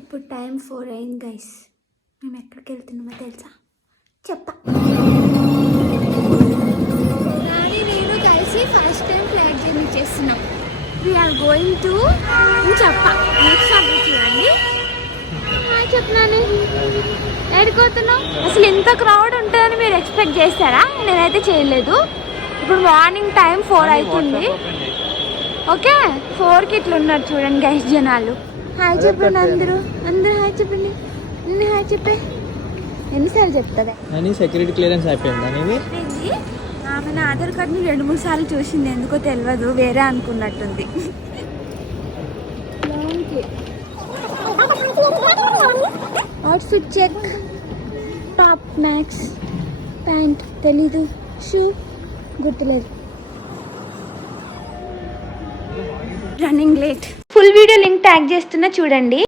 ఇప్పుడు టైం 4 అయింది గైస్. మేము ఎక్కడికి వెళ్తున్నామో తెలుసా? చెప్పా. నాని నేను కలిసి ఫస్ట్ టైం ఫ్లైట్ జర్నీ చేస్తున్నాం. వీఆర్ గోయింగ్ టు చెప్పా. నెక్స్ట్ అప్డేట్ చూడండి. చెప్తున్నాను, ఎడిపోతున్నాం. అసలు ఎంత క్రౌడ్ ఉంటుందని మీరు ఎక్స్పెక్ట్ చేస్తారా? నేనైతే చేయలేదు. ఇప్పుడు మార్నింగ్ టైం 4 అవుతుంది. ఓకే, 4కి ఇట్లా ఉన్నారు చూడండి గైస్ జనాలు. హాయ్ చెప్పండి అందరూ హాయ్ చెప్పండి. నేను హాయ్ చెప్పే ఎన్నిసార్లు చెప్తుంది అని సెక్యూరిటీ క్లియరెన్స్ అయిపోయింది అనేది. ఆమె నా ఆధార్ కార్డ్ని 2-3 సార్లు చూసింది, ఎందుకో తెలియదు, వేరే అనుకున్నట్టుంది. Outfit check, top Max, pant తెలీదు, షూ గుర్తులేదు, running late. Full video link tag చేస్తున్నా చూడండి.